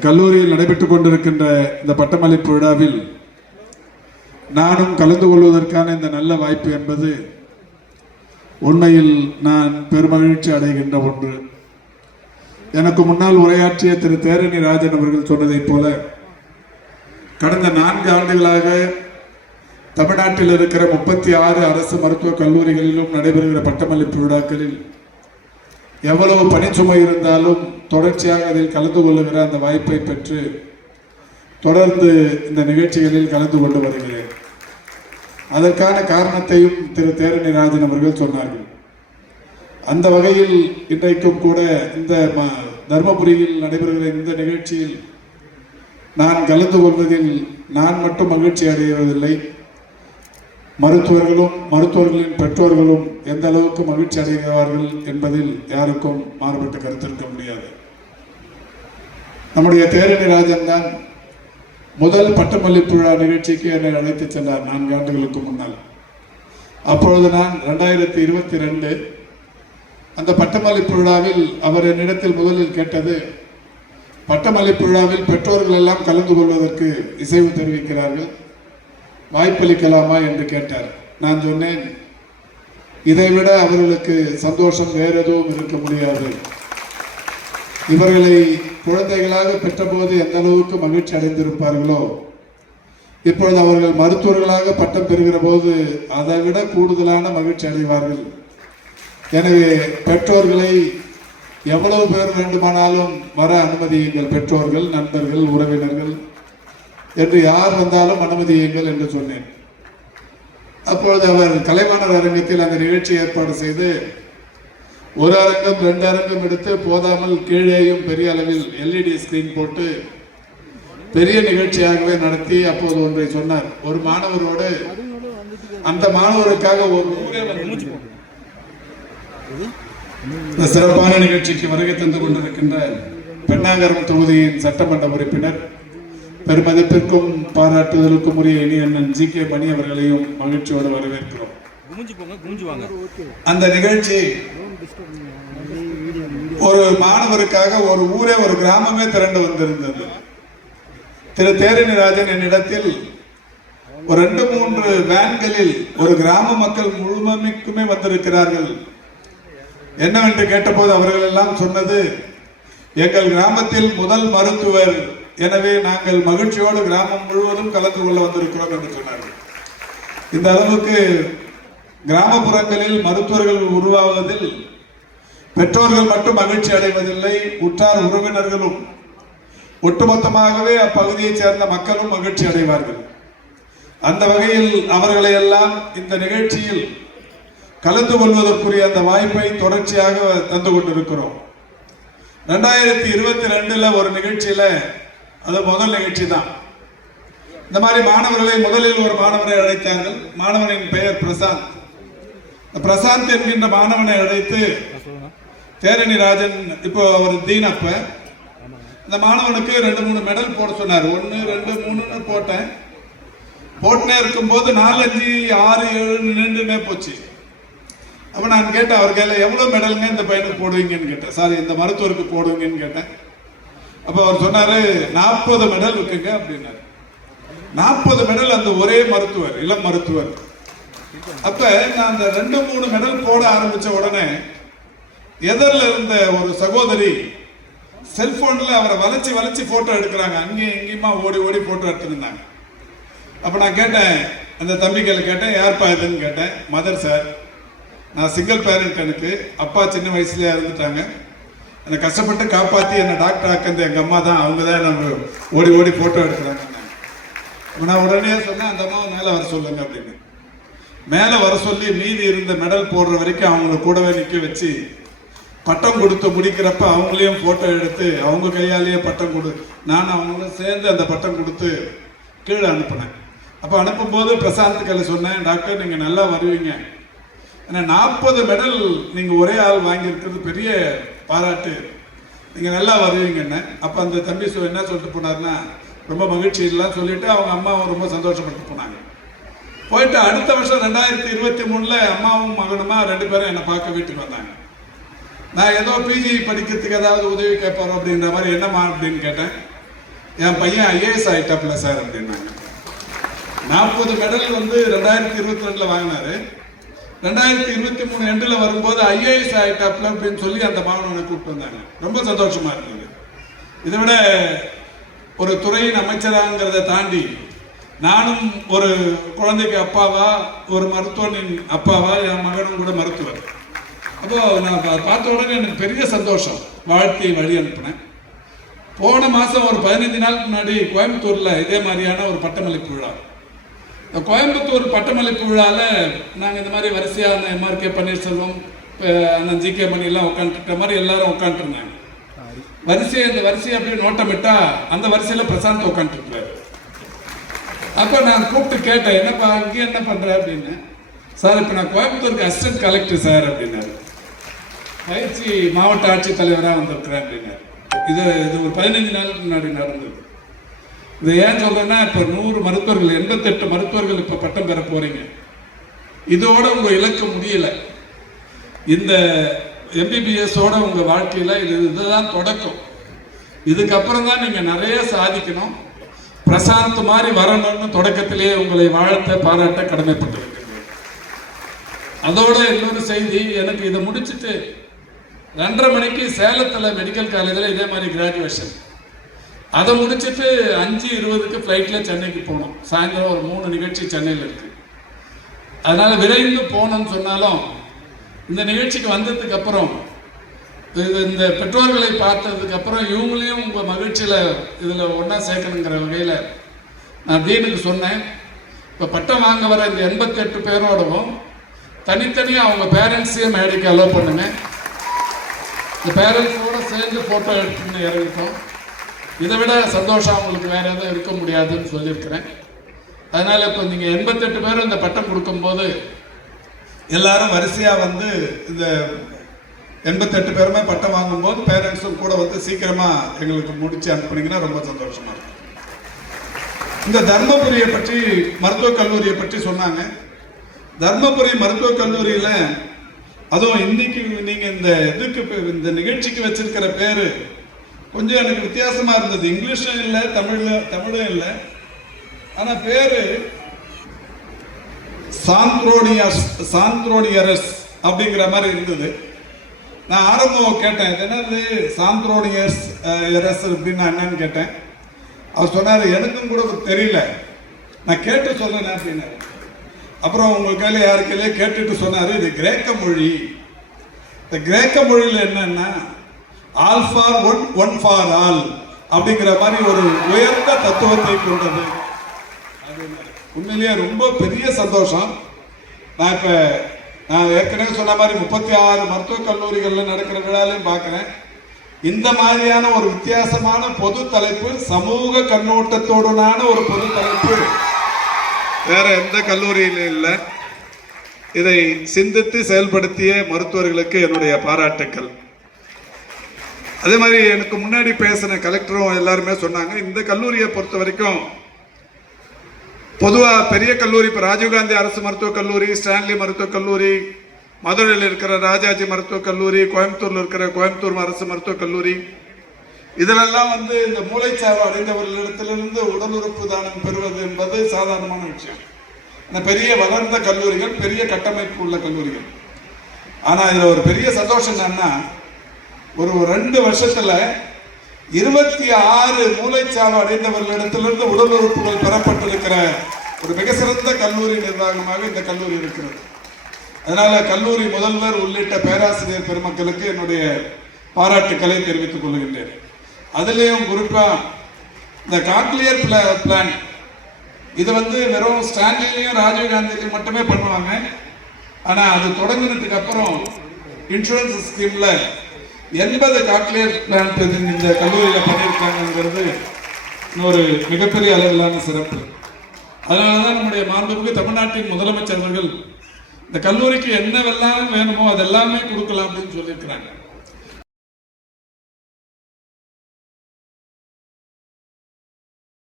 கல்லூரியில் நடைபெற்றுக் கொண்டிருக்கின்ற இந்த பட்டமளிப்பு விழாவில் நானும் கலந்து கொள்வதற்கான இந்த நல்ல வாய்ப்பு என்பது உண்மையில் நான் பெருமகிழ்ச்சி அடைகின்ற ஒன்று. எனக்கு முன்னால் உரையாற்றிய திரு தேரணி ராஜன் அவர்கள் சொன்னதைப் போல கடந்த நான்கு ஆண்டுகளாக தமிழ்நாட்டில் இருக்கிற முப்பத்தி ஆறு அரசு மருத்துவக் கல்லூரிகளிலும் நடைபெறுகிற பட்டமளிப்பு விழாக்களில் எவ்வளவு பணிச்சுமை இருந்தாலும் தொடர்ச்சியாக அதில் கலந்து கொள்ளுகிற அந்த வாய்ப்பை பெற்று தொடர்ந்து இந்த நிகழ்ச்சிகளில் கலந்து கொண்டு வருகிறேன். அதற்கான காரணத்தையும் திரு தேரணிராஜன் அவர்கள் சொன்னார்கள். அந்த வகையில் இன்றைக்கும் கூட இந்த ம- தர்மபுரியில் நடைபெறுகிற இந்த நிகழ்ச்சியில் நான் கலந்து கொள்வதில் நான் மட்டும் மகிழ்ச்சி அடைவதில்லை. மருத்துவர்களும் மருத்துவர்களின் பெற்றோர்களும் எந்த அளவுக்கு மகிழ்ச்சி அடைகிறார்கள் என்பதில் யாருக்கும் மாறுபட்ட கருத்திருக்க முடியாது. நம்முடைய தேரணி ராஜன் தான் முதல் பட்டமளிப்பு விழா நிகழ்ச்சிக்கு என்னை அழைத்துச் சென்றார் நான்கு ஆண்டுகளுக்கு முன்னால். அப்பொழுது நான் ரெண்டாயிரத்தி இருபத்தி ரெண்டு அந்த பட்டமளிப்பு விழாவில் அவர் என்னிடத்தில் முதலில் கேட்டது பட்டமளிப்பு விழாவில் பெற்றோர்கள் எல்லாம் கலந்து கொள்வதற்கு இசைவு தெரிவிக்கிறார்கள் வாய்ப்பளிக்கலாமா? என்று கேட்டார். நான் சொன்னேன் இதைவிட அவர்களுக்கு சந்தோஷம் வேறு எதுவும் இருக்க முடியாது. இவர்களை குழந்தைகளாக பெற்றபோது எந்த அளவுக்கு மகிழ்ச்சி அடைந்திருப்பார்களோ இப்பொழுது அவர்கள் மருத்துவர்களாக பட்டம் பெறுகிற போது அதை விட கூடுதலான மகிழ்ச்சி அடைவார்கள். எனவே பெற்றோர்களை எவ்வளவு பேர் வேண்டுமானாலும் வர அனுமதியுங்கள் பெற்றோர்கள் நண்பர்கள் உறவினர்கள் என்று யார் வந்தாலும் அனுமதியுங்கள் என்று சொன்னேன். அப்பொழுது அவர் கலைவாணர் அரங்கத்தில் அந்த நிகழ்ச்சி ஏற்பாடு செய்து ஒரு அரங்கம் ரெண்டு அரங்கம் எடுத்து போதாமல் கீழேயும் பெரிய அளவில் எல்இடி ஸ்கிரீன் போட்டு பெரிய நிகழ்ச்சியாகவே நடத்தி அப்போது ஒன்றை சொன்னார். ஒரு மாணவரோடு அந்த மாணவருக்காக ஒரு ஊரே இந்த சிறப்பான நிகழ்ச்சிக்கு வருகை தந்து கொண்டிருக்கின்ற பெண்ணாகரம் தொகுதியின் சட்டமன்ற உறுப்பினர் பெருமதிப்பிற்கும் பாராட்டுதலுக்கும் உரிய இனி அண்ணன் ஜி கே மணி அவர்களையும் மகிழ்ச்சியோடு வரவேற்கிறோம். அந்த நிகழ்ச்சி ஒரு மாணவருக்காக ஒரு ஊரே ஒரு கிராமமே திரண்டு வந்திருந்தது. திரு தேரணி ராஜன் என்னிடத்தில் ஒரு ரெண்டு மூன்று வேன்களில் ஒரு கிராம மக்கள் முழுமைக்குமே வந்திருக்கிறார்கள். என்னவென்று கேட்டபோது அவர்கள் எல்லாம் சொன்னது எங்கள் கிராமத்தில் முதல் மருத்துவர். எனவே நாங்கள் மகிழ்ச்சியோடு கிராமம் முழுவதும் கலந்து கொள்ள வந்திருக்கிறோம் என்று சொன்னார்கள். இந்த அளவுக்கு கிராமப்புறங்களில் மருத்துவர்கள் உருவாவதில் பெற்றோர்கள் மட்டும் மகிழ்ச்சி அடைவதில்லை உற்றார் உறவினர்களும். ஒட்டுமொத்தமாகவே அப்பகுதியைச் சேர்ந்த மக்களும் மகிழ்ச்சி அடைவார்கள். அந்த வகையில் அவர்களை எல்லாம் இந்த நிகழ்ச்சியில் கலந்து கொள்வதற்குரிய அந்த வாய்ப்பை தொடர்ச்சியாக தந்து கொண்டிருக்கிறோம். ரெண்டாயிரத்தி இருபத்தி ரெண்டுல ஒரு நிகழ்ச்சியில அது முதல் நிகழ்ச்சி தான். இந்த மாதிரி மாணவர்களை முதலில் ஒரு மாணவரை அழைத்தார்கள். மாணவனின் பெயர் பிரசாந்த். பிரசாந்த் என்கின்ற மாணவனை அழைத்து தேரணி ராஜன் இப்போ அவர் தீனப்ப இந்த மாணவனுக்கு ரெண்டு மூணு மெடல் போட சொன்னார். ஒன்று ரெண்டு மூணுன்னு போட்டேன். போட்டுனே இருக்கும்போது நாலஞ்சு ஆறு ஏழு நின்றுனே போச்சு. அப்போ நான் கேட்டேன் அவர் கையில் எவ்வளோ மெடலுங்க இந்த பையனுக்கு போடுவீங்கன்னு கேட்டேன். சாரி இந்த மருத்துவருக்கு போடுவீங்கன்னு கேட்டேன். அப்போ அவர் சொன்னார் நாற்பது மெடல் இருக்குங்க அப்படின்னாரு. நாற்பது மெடல் அந்த ஒரே மருத்துவர் இளம் மருத்துவர். அப்ப நான் அந்த ரெண்டு மூணு மெடல் போட ஆரம்பிச்ச உடனே எதிரில் இருந்த ஒரு சகோதரி செல்போன்ல அவரை வளைச்சு வளைச்சு போட்டோ எடுக்கிறாங்க. அங்கேயும் இங்கேயுமா ஓடி ஓடி போட்டோ எடுத்துருந்தாங்க அப்ப நான் கேட்டேன் அந்த தம்பிகள் கேட்டேன் யார்ப்பா இதுன்னு கேட்டேன். மதர் சார் நான் சிங்கிள் பேரண்ட் எனக்கு. அப்பா சின்ன வயசுல இருந்துட்டாங்க. என்னை கஷ்டப்பட்டு காப்பாற்றி என்னை டாக்டர் ஆக்கிறது எங்கள் அம்மா தான். அவங்க தான் நம்ம ஓடி ஓடி ஃபோட்டோ எடுக்கிறாங்க நான் உடனே சொன்னேன் அந்த அம்மாவை மேலே வர சொல்லுங்க அப்படின்னு. மேலே வர சொல்லி மீதி இருந்த மெடல் போடுற வரைக்கும் அவங்கள கூடவே நிற்க வச்சு பட்டம் கொடுத்து முடிக்கிறப்ப அவங்களையும் ஃபோட்டோ எடுத்து அவங்க கையாலேயே பட்டம் கொடு. நான் அவங்களும் சேர்ந்து அந்த பட்டம் கொடுத்து கீழே அனுப்பினேன். அப்போ அனுப்பும்போது பிரசாந்த் கலை சொன்னேன் டாக்டர் நீங்கள் நல்லா வருவீங்க. ஏன்னா நாற்பது மெடல் நீங்கள் ஒரே ஆள் வாங்கியிருக்கிறது பெரிய பாராட்டு. நீங்கள் நல்லா வருவீங்கன்னு. அப்போ அந்த தம்பி சொ என்ன சொல்லிட்டு போனாருன்னா ரொம்ப மகிழ்ச்சி இல்லைன்னு சொல்லிட்டு அவங்க அம்மாவும் ரொம்ப சந்தோஷப்பட்டு போனாங்க. போயிட்டு அடுத்த வருஷம் ரெண்டாயிரத்தி இருபத்தி மூணில் அம்மாவும் மகனுமா ரெண்டு பேரும் என்னை பார்க்க வீட்டுக்கு வந்தாங்க. நான் ஏதோ பிஜி படிக்கிறதுக்கு ஏதாவது உதவி கேட்பாரோ அப்படின்ற மாதிரி என்னம்மா அப்படின்னு கேட்டேன். என் பையன் ஐஏஎஸ் ஆயிட்டாப்ல சார் அப்படின்னாங்க. நாற்பது மெடல் வந்து ரெண்டாயிரத்தி இருபத்தி ரெண்டில் வாங்கினாரு. ரெண்டாயிரத்தி இருபத்தி மூணு எண்டில் வரும்போது ஐஏஎஸ் ஆயிட்டாப்ல அப்படின்னு சொல்லி அந்த மாணவனை கூப்பிட்டு வந்தாங்க. ரொம்ப சந்தோஷமாக இருந்தது. இதை விட ஒரு துறையின் அமைச்சராங்கிறத தாண்டி நானும் ஒரு குழந்தைக்கு அப்பாவா ஒரு மருத்துவனின் அப்பாவா என் மகனும் கூட மருத்துவர். அப்போ நான் பார்த்த உடனே எனக்கு பெரிய சந்தோஷம். வாழ்த்தி வழி அனுப்பினேன். போன மாதம் ஒரு பதினஞ்சு நாளுக்கு முன்னாடி கோயம்புத்தூரில் இதே மாதிரியான ஒரு பட்டமளிப்பு விழா. இந்த கோயம்புத்தூர் பட்டமளிப்பு விழாவில் நாங்கள் இந்த மாதிரி வரிசையாக அந்த எம்ஆர்கே பன்னீர்செல்வம் அண்ணன் ஜி கே மணிலாம் உட்காந்துருக்க மாதிரி எல்லாரும் உட்காந்துருந்தாங்க வரிசையை இந்த வரிசையை அப்படியே நோட்டமிட்டா அந்த வரிசையில் பிரசாந்த் உட்காந்துருப்பாரு அப்போ நான் கூப்பிட்டு கேட்டேன் என்னப்பா இங்கே என்ன பண்ணுற அப்படின்னு. சார் இப்போ நான் கோயம்புத்தூருக்கு அசிஸ்டன்ட் கலெக்டர் சார் அப்படின்னாரு. பயிற்சி மாவட்ட ஆட்சித்தலைவராக வந்திருக்கிறேன் அப்படின்னாரு. இது இது ஒரு பதினஞ்சு நாளுக்கு முன்னாடி நடந்தது. இதை ஏன் சொல்கிறேன்னா இப்போ நூறு மருத்துவர்கள் எண்பத்தெட்டு மருத்துவர்கள் இப்போ பட்டம் பெற போகிறீங்க இதோட உங்கள் இலக்கு முடியல. இந்த எம்பிபிஎஸோட உங்கள் வாழ்க்கையில் இது இதுதான் தொடக்கம். இதுக்கப்புறம் தான் நீங்கள் நிறைய சாதிக்கணும். பிரசாந்த் மாதிரி வரணும்னு தொடக்கத்திலேயே உங்களை வாழ்த்த பாராட்ட கடமைப்பட்டிருக்கிறேன். அதோட இன்னொரு செய்தி எனக்கு இதை முடிச்சிட்டு ரெண்டரை மணிக்கு சேலத்தில் மெடிக்கல் காலேஜில் இதே மாதிரி கிராஜுவேஷன் அதை முடிச்சுட்டு அஞ்சு இருபதுக்கு ஃப்ளைட்டில் சென்னைக்கு போனோம். சாயந்தரம் ஒரு மூணு நிகழ்ச்சி சென்னையில் இருக்கு. அதனால் விரைந்து போனோம்னு சொன்னாலும் இந்த நிகழ்ச்சிக்கு வந்ததுக்கு அப்புறம் இது இந்த பெற்றோர்களை பார்த்ததுக்கு அப்புறம் இவங்களையும் உங்கள் மகிழ்ச்சியில் இதில் ஒன்றா சேர்க்கணுங்கிற வகையில் நான் தீனுக்கு சொன்னேன். இப்போ பட்டம் வாங்க வர இந்த எண்பத்தெட்டு பேரோடவும் தனித்தனியாக அவங்க பேரண்ட்ஸையும் மேடைக்கு அலோவ் பண்ணுங்க. இந்த பேரண்ட்ஸோட சேர்ந்து ஃபோட்டோ எடுத்துன்னு இறங்கிட்டோம். இதை விட சந்தோஷம் அவங்களுக்கு வேற எதுவும் இருக்க முடியாதுன்னு சொல்லியிருக்கிறேன். அதனால இப்போ நீங்கள் எண்பத்தெட்டு பேரும் இந்த பட்டம் கொடுக்கும்போது எல்லாரும் வரிசையா வந்து இந்த எண்பத்தெட்டு பேருமே பட்டம் வாங்கும்போது பேரண்ட்ஸும் கூட வந்து சீக்கிரமா எங்களுக்கு முடிச்சு அனுப்புனீங்கன்னா ரொம்ப சந்தோஷமா இருக்கும். இந்த தர்மபுரியை பற்றி மருத்துவக் கல்லூரியை பற்றி சொன்னாங்க. தர்மபுரி மருத்துவக் கல்லூரியில அதுவும் இன்னைக்கு நீங்க இந்த இதுக்கு இந்த நிகழ்ச்சிக்கு வச்சிருக்கிற பேரு கொஞ்சம் எனக்கு வித்தியாசமா இருந்தது. இங்கிலீஷும் இல்லை தமிழ்ல தமிழும் இல்லை. ஆனா பேரு சாந்த்ரோனியஸ் சாந்த்ரோனியரஸ் அப்படிங்கிற மாதிரி இருந்தது. நான் ஆரம்பம் கேட்டேன் என்னது? சாந்த்ரோனியஸ் அஹ், அப்படின்னு நான் என்னன்னு கேட்டேன். அவர் சொன்னார் எனக்கும் கூட தெரியல. நான் கேட்டு சொல்றேன் அப்படின்னாரு அப்புறம் உங்கள் கையில் யாரு கையிலே கேட்டுட்டு சொன்னார் இது கிரேக்க மொழி. இந்த கிரேக்க மொழியில் என்னன்னா all for one one for all அப்படிங்கிற மாதிரி ஒரு உயர்ந்த தத்துவத்தை கொண்டது. உண்மையிலேயே ரொம்ப பெரிய சந்தோஷம். நான் இப்போ நான் ஏற்கனவே சொன்ன மாதிரி முப்பத்தி ஆறு மருத்துவக் கல்லூரிகளில் நடக்கிற விழாலையும் பார்க்குறேன். இந்த மாதிரியான ஒரு வித்தியாசமான பொது தலைப்பு சமூக கண்ணோட்டத்தோடனான ஒரு பொது தலைப்பு. வேற எந்த கல்லூரியிலும் இல்லை. இதை சிந்தித்து செயல்படுத்திய மருத்துவர்களுக்கு என்னுடைய பாராட்டுக்கள். அதே மாதிரி எனக்கு முன்னாடி பேசின கலெக்டரும் எல்லாருமே சொன்னாங்க இந்த கல்லூரியை பொறுத்த வரைக்கும் பொதுவாக பெரிய கல்லூரி இப்போ ராஜீவ்காந்தி அரசு மருத்துவக் கல்லூரி ஸ்டான்லி மருத்துவக் கல்லூரி மதுரையில் இருக்கிற ராஜாஜி மருத்துவக் கல்லூரி கோயம்புத்தூரில் இருக்கிற கோயம்புத்தூர் அரசு மருத்துவக் கல்லூரி. இதிலெல்லாம் வந்து இந்த மூளைச்சாவு அடைந்தவர்களிடத்திலிருந்து உடல் உறுப்பு தானம் பெறுவது என்பது சாதாரணமான விஷயம். இந்த பெரிய வளர்ந்த கல்லூரிகள் பெரிய கட்டமைப்பு உள்ள கல்லூரிகள். ஆனால் இதில் ஒரு பெரிய சந்தோஷம் என்னன்னா ஒரு ரெண்டு வருஷத்தில் இருபத்தி ஆறு மூளைச்சாவு அடைந்தவர்களிடத்திலிருந்து உடல் உறுப்புகள் பெறப்பட்டிருக்கிற ஒரு மிக சிறந்த கல்லூரி நிர்வாகமாக இந்த கல்லூரி இருக்கிறது. அதனால கல்லூரி முதல்வர் உள்ளிட்ட பேராசிரியர் பெருமக்களுக்கு என்னுடைய பாராட்டுக்களை தெரிவித்துக் கொள்கின்றேன். அதுலேயும் குறிப்பா இந்த காக்லியர் பிளான். இது வந்து வெறும் ஸ்டான்லிலையும் ராஜீவ்காந்திலையும் மட்டுமே பண்ணுவாங்க. ஆனா அது தொடங்கினதுக்கு அப்புறம் இன்சூரன்ஸ் ஸ்கீம்ல எண்பது காக்லியர் பிளான்ட் இந்த கல்லூரியில் பண்ணியிருக்காங்கிறது ஒரு மிகப்பெரிய அளவிலான சிறப்பு. அதனால தான் நம்முடைய மாண்புமிகு தமிழ்நாட்டின் முதலமைச்சர் அவர்கள் இந்த கல்லூரிக்கு என்னவெல்லாம் வேணுமோ அதெல்லாமே கொடுக்கலாம் அப்படின்னு சொல்லியிருக்கிறாங்க.